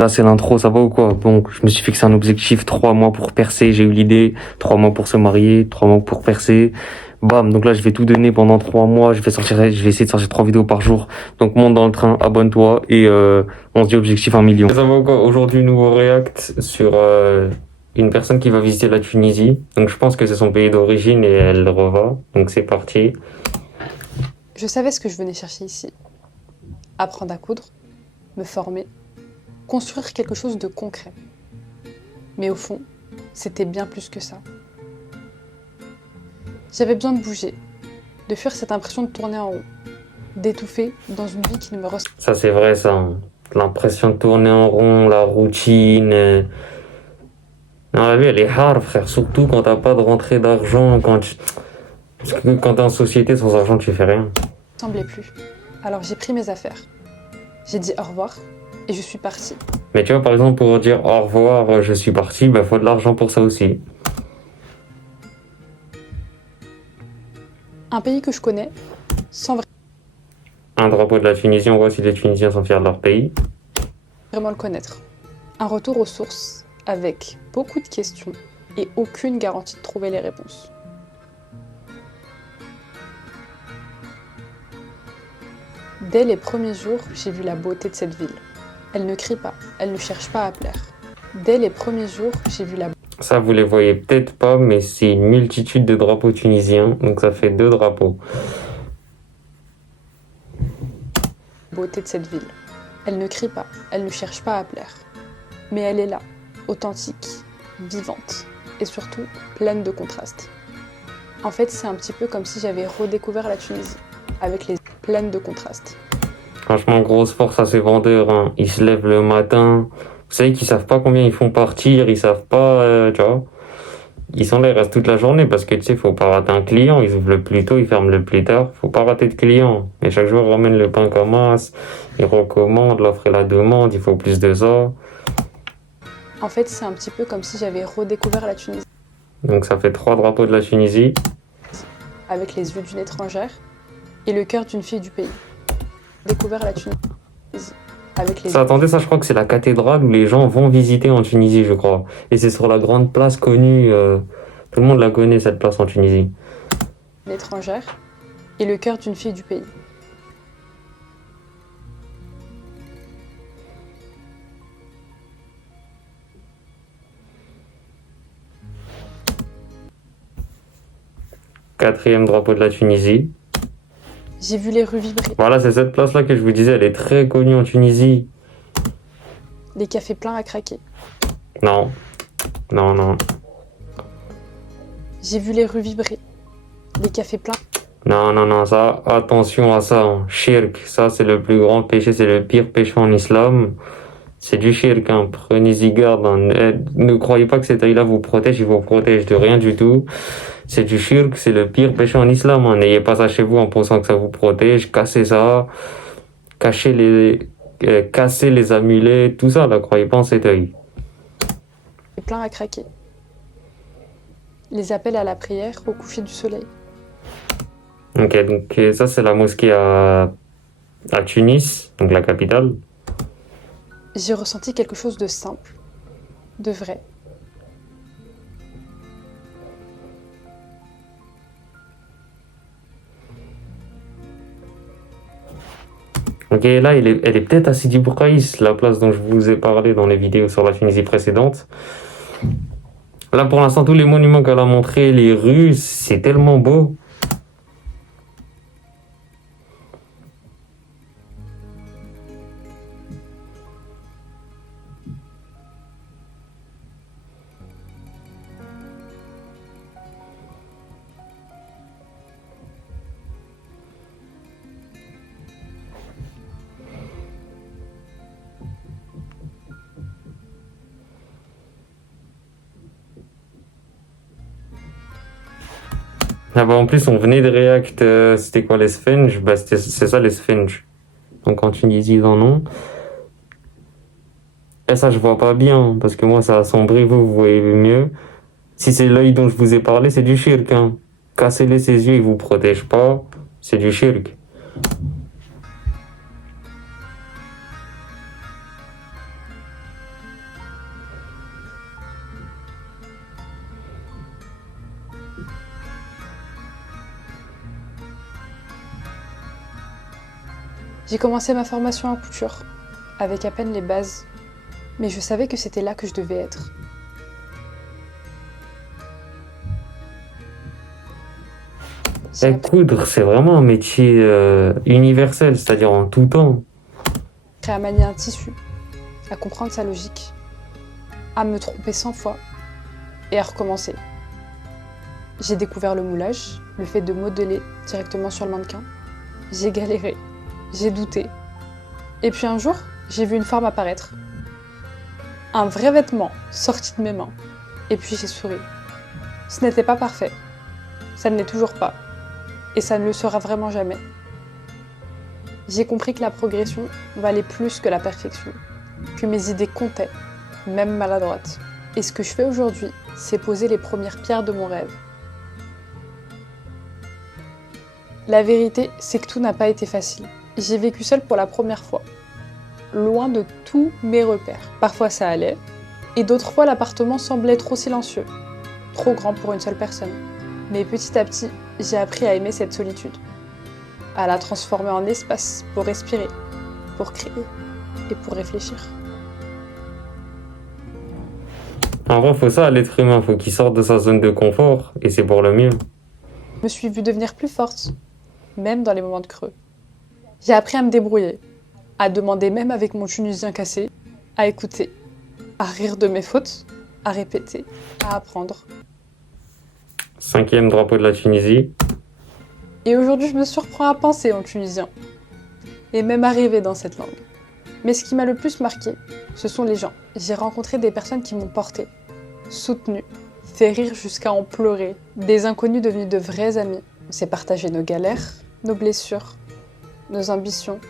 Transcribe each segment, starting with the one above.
Là, c'est l'intro, ça va ou quoi? Bon, je me suis fixé un objectif, 3 mois pour percer, j'ai eu l'idée, 3 mois pour se marier, 3 mois pour percer. Bam, donc là, je vais tout donner pendant 3 mois, je vais essayer de sortir 3 vidéos par jour. Donc monte dans le train, abonne-toi et on se dit objectif 1 million. Ça va ou quoi? Aujourd'hui, nouveau react sur une personne qui va visiter la Tunisie. Donc je pense que c'est son pays d'origine et elle le revoit. Donc c'est parti. Je savais ce que je venais chercher ici. Apprendre à coudre, me former, construire quelque chose de concret. Mais au fond, c'était bien plus que ça. J'avais besoin de bouger, de fuir cette impression de tourner en rond, d'étouffer dans une vie qui ne me ressemble. Ça c'est vrai ça, hein. L'impression de tourner en rond, la routine. Non, la vie elle est hard frère, surtout quand t'as pas de rentrée d'argent, parce que quand t'es en société sans argent tu fais rien. Semblait plus. Alors j'ai pris mes affaires. J'ai dit au revoir et je suis partie. Mais tu vois par exemple pour dire au revoir je suis parti, bah faut de l'argent pour ça aussi. Un pays que je connais, sans Un drapeau de la Tunisie, on voit si les Tunisiens sont fiers de leur pays. vraiment le connaître. Un retour aux sources avec beaucoup de questions et aucune garantie de trouver les réponses. Dès les premiers jours, j'ai vu la beauté de cette ville. Elle ne crie pas, elle ne cherche pas à plaire. Dès les premiers jours, j'ai vu la Ça vous les voyez peut-être pas, mais c'est une multitude de drapeaux tunisiens, donc ça fait 2 drapeaux. beauté de cette ville. Elle ne crie pas, elle ne cherche pas à plaire. Mais elle est là, authentique, vivante et surtout pleine de contrastes. En fait, c'est un petit peu comme si j'avais redécouvert la Tunisie, avec les pleines de contrastes. Franchement, grosse force à ces vendeurs, hein. Ils se lèvent le matin. Vous savez qu'ils savent pas combien ils font partir, ils savent pas, tu vois. Ils sont là, ils restent toute la journée parce que tu sais, faut pas rater un client. Ils ouvrent le plus tôt, ils ferment le plus tard. Faut pas rater de client. Et chaque jour, ils ramènent le pain comme as. Ils recommandent l'offre et la demande. Il faut plus de ça. En fait, c'est un petit peu comme si j'avais redécouvert la Tunisie, Donc ça fait 3 drapeaux de la Tunisie. avec les yeux d'une étrangère et le cœur d'une fille du pays. Découvert la Tunisie, avec les Ça, attendez, ça, je crois que c'est la cathédrale où les gens vont visiter en Tunisie, je crois. Et c'est sur la grande place connue. Tout le monde la connaît, cette place en Tunisie. d'une étrangère et le cœur d'une fille du pays. Quatrième drapeau de la Tunisie. J'ai vu les rues vibrer, Voilà, c'est cette place-là que je vous disais, elle est très connue en Tunisie. les cafés pleins à craquer. Non, non, non, J'ai vu les rues vibrer, les cafés pleins. non, non, non, ça, attention à ça, hein. Shirk, ça c'est le plus grand péché, c'est le pire péché en islam. C'est du shirk, hein. Prenez-y garde, hein. Ne croyez pas que cet œil-là vous protège, il vous protège de rien du tout. C'est du shirk, c'est le pire péché en islam, hein. N'ayez pas ça chez vous en pensant que ça vous protège, cassez ça, cassez les amulets, tout ça, là, croyez pas en cet œil. Et plein à craquer. Les appels à la prière au coucher du soleil. Ok, donc ça c'est la mosquée à Tunis, donc la capitale. J'ai ressenti quelque chose de simple, de vrai. Ok, là elle est peut-être à Sidi Bourgaïs, la place dont je vous ai parlé dans les vidéos sur la Tunisie précédente. Là pour l'instant tous les monuments qu'elle a montrés, les rues, c'est tellement beau. Ah bah en plus on venait de React, c'était quoi les Sphinx? Bah c'est ça les Sphinx. Donc en Tunisie ils en ont. Et ça je vois pas bien, parce que moi ça a sombré, vous voyez mieux. Si c'est l'œil dont je vous ai parlé, c'est du shirk, hein. Cassez-les ses yeux, ils vous protègent pas, c'est du shirk. J'ai commencé ma formation en couture, avec à peine les bases, mais je savais que c'était là que je devais être. J'ai Et appris coudre, c'est vraiment un métier universel, c'est-à-dire en tout temps. à manier un tissu, à comprendre sa logique, à me tromper 100 fois et à recommencer. J'ai découvert le moulage, le fait de modeler directement sur le mannequin. J'ai galéré, j'ai douté. Et puis un jour, j'ai vu une forme apparaître. Un vrai vêtement sorti de mes mains. Et puis j'ai souri. Ce n'était pas parfait. Ça ne l'est toujours pas. Et ça ne le sera vraiment jamais. J'ai compris que la progression valait plus que la perfection. Que mes idées comptaient, même maladroites. Et ce que je fais aujourd'hui, c'est poser les premières pierres de mon rêve. La vérité, c'est que tout n'a pas été facile. J'ai vécu seule pour la première fois, loin de tous mes repères. Parfois ça allait, et d'autres fois l'appartement semblait trop silencieux, trop grand pour une seule personne. Mais petit à petit, j'ai appris à aimer cette solitude, à la transformer en espace pour respirer, pour créer et pour réfléchir. En vrai, faut ça à l'être humain, faut qu'il sorte de sa zone de confort, et c'est pour le mieux. Je me suis vue devenir plus forte, même dans les moments de creux. J'ai appris à me débrouiller, à demander même avec mon tunisien cassé, à écouter, à rire de mes fautes, à répéter, à apprendre. 5e drapeau de la Tunisie. Et aujourd'hui, je me surprends à penser en tunisien, et même à rêver dans cette langue. Mais ce qui m'a le plus marqué, ce sont les gens. J'ai rencontré des personnes qui m'ont porté, soutenu, fait rire jusqu'à en pleurer, des inconnus devenus de vrais amis. On s'est partagé nos galères, nos blessures, nos ambitions,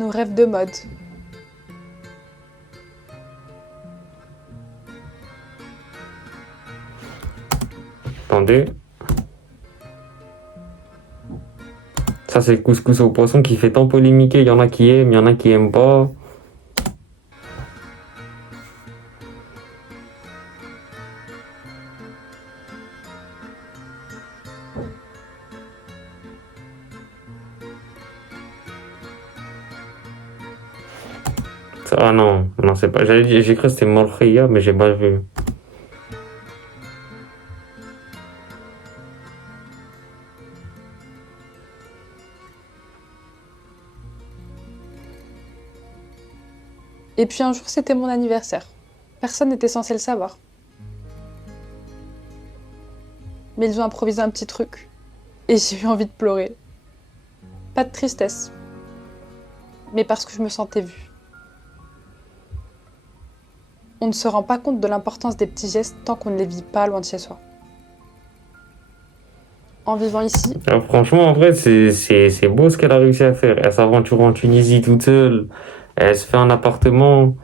nos rêves de mode. Attendez. Ça, c'est le couscous au poisson qui fait tant polémiquer. Il y en a qui aiment, il y en a qui aiment pas. Ah non, non, c'est pas. J'ai cru que c'était Morkhia, mais j'ai pas vu. Et puis un jour, c'était mon anniversaire. Personne n'était censé le savoir. Mais ils ont improvisé un petit truc. Et j'ai eu envie de pleurer. Pas de tristesse. Mais parce que je me sentais vue. On ne se rend pas compte de l'importance des petits gestes tant qu'on ne les vit pas loin de chez soi. En vivant ici, Alors, franchement, en vrai, c'est beau ce qu'elle a réussi à faire. Elle s'aventure en Tunisie toute seule. Elle se fait un appartement.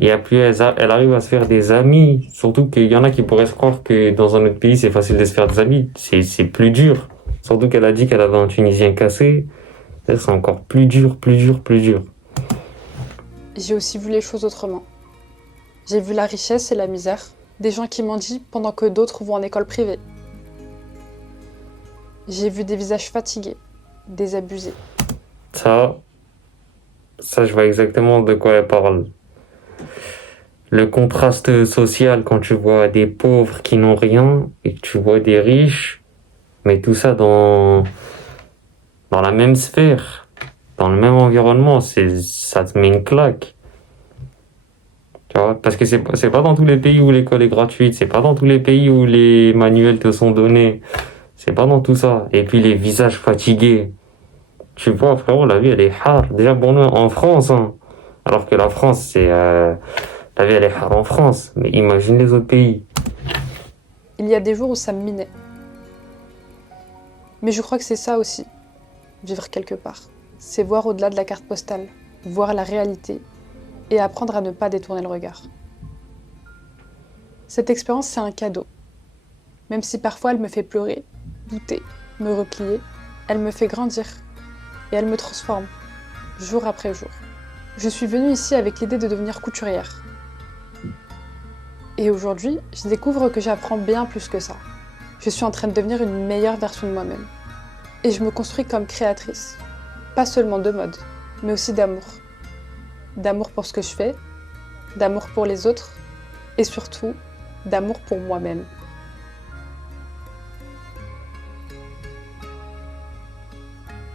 Et puis, elle arrive à se faire des amis. Surtout qu'il y en a qui pourraient se croire que dans un autre pays, c'est facile de se faire des amis. C'est plus dur. Surtout qu'elle a dit qu'elle avait un Tunisien cassé. C'est encore plus dur, plus dur, plus dur. j'ai aussi vu les choses autrement. J'ai vu la richesse et la misère des gens qui mendient pendant que d'autres vont en école privée. J'ai vu des visages fatigués, désabusés. Ça, je vois exactement de quoi elle parle. Le contraste social quand tu vois des pauvres qui n'ont rien et que tu vois des riches, mais tout ça dans la même sphère, dans le même environnement, ça te met une claque. Tu vois, parce que c'est pas dans tous les pays où l'école est gratuite, c'est pas dans tous les pays où les manuels te sont donnés, c'est pas dans tout ça. Et puis les visages fatigués. Tu vois, frérot, la vie elle est hard. Déjà pour nous en France, hein. Alors que la France, la vie elle est hard en France. Mais imagine les autres pays. Il y a des jours où ça me minait. Mais je crois que c'est ça aussi, vivre quelque part. C'est voir au-delà de la carte postale, voir la réalité et apprendre à ne pas détourner le regard. Cette expérience, c'est un cadeau. Même si parfois elle me fait pleurer, douter, me replier, elle me fait grandir et elle me transforme, jour après jour. Je suis venue ici avec l'idée de devenir couturière. Et aujourd'hui, je découvre que j'apprends bien plus que ça. Je suis en train de devenir une meilleure version de moi-même. Et je me construis comme créatrice, pas seulement de mode, mais aussi d'amour. D'amour pour ce que je fais, d'amour pour les autres, et surtout, d'amour pour moi-même.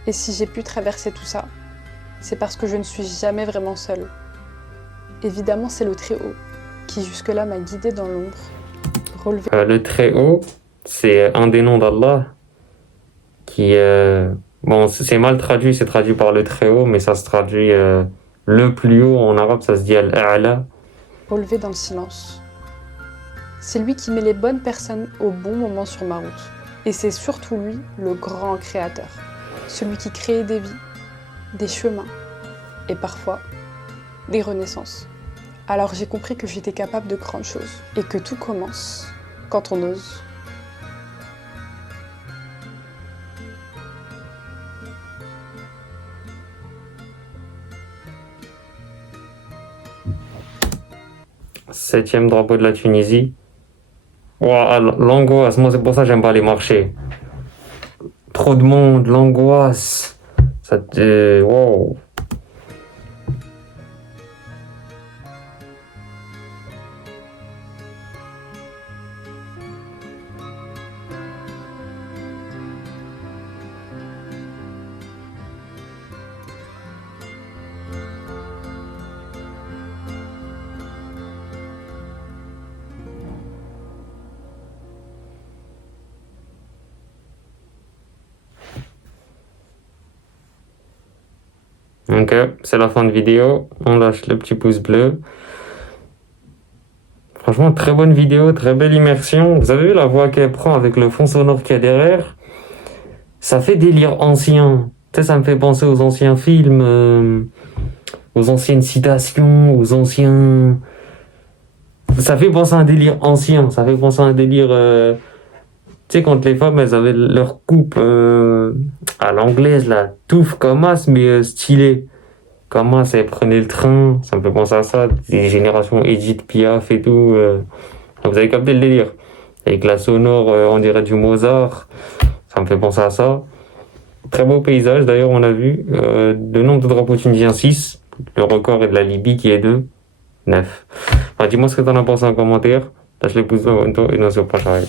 Et si j'ai pu traverser tout ça, c'est parce que je ne suis jamais vraiment seule. Évidemment, c'est le Très-Haut qui jusque-là m'a guidée dans l'ombre, relevé. Le Très-Haut, c'est un des noms d'Allah qui... bon, c'est mal traduit, c'est traduit par le Très-Haut, mais ça se traduit le plus haut. En arabe, ça se dit Al-A'la. Relevé dans le silence. C'est lui qui met les bonnes personnes au bon moment sur ma route. Et c'est surtout lui, le grand créateur. Celui qui crée des vies, des chemins, et parfois, des renaissances. Alors j'ai compris que j'étais capable de grandes choses, et que tout commence quand on ose. Septième drapeau de la Tunisie. Ouah, l'angoisse, moi c'est pour ça que j'aime pas aller marcher. Trop de monde, l'angoisse. Ça te... Wow. Ok, c'est la fin de vidéo. On lâche le petit pouce bleu. Franchement, très bonne vidéo, très belle immersion. Vous avez vu la voix qu'elle prend avec le fond sonore qu'il y a derrière? Ça fait délire ancien. Tu sais, ça me fait penser aux anciens films, aux anciennes citations, aux anciens... Ça fait penser à un délire ancien. Ça fait penser à un délire... Tu sais, quand les femmes, elles avaient leur coupe à l'anglaise, là, touffe comme as, mais stylée. Comme as, elles prenaient le train. Ça me fait penser à ça. Des générations Edith Piaf et tout. Vous avez capté le délire. Avec la sonore, on dirait du Mozart. Ça me fait penser à ça. Très beau paysage, d'ailleurs, on a vu. Le nombre de drapeaux tunisiens, 6. Le record est de la Libye qui est 2. 9. Enfin, dis-moi ce que t'en as pensé en commentaire. Lâche les pouces bleus et nous on se revoit prochain.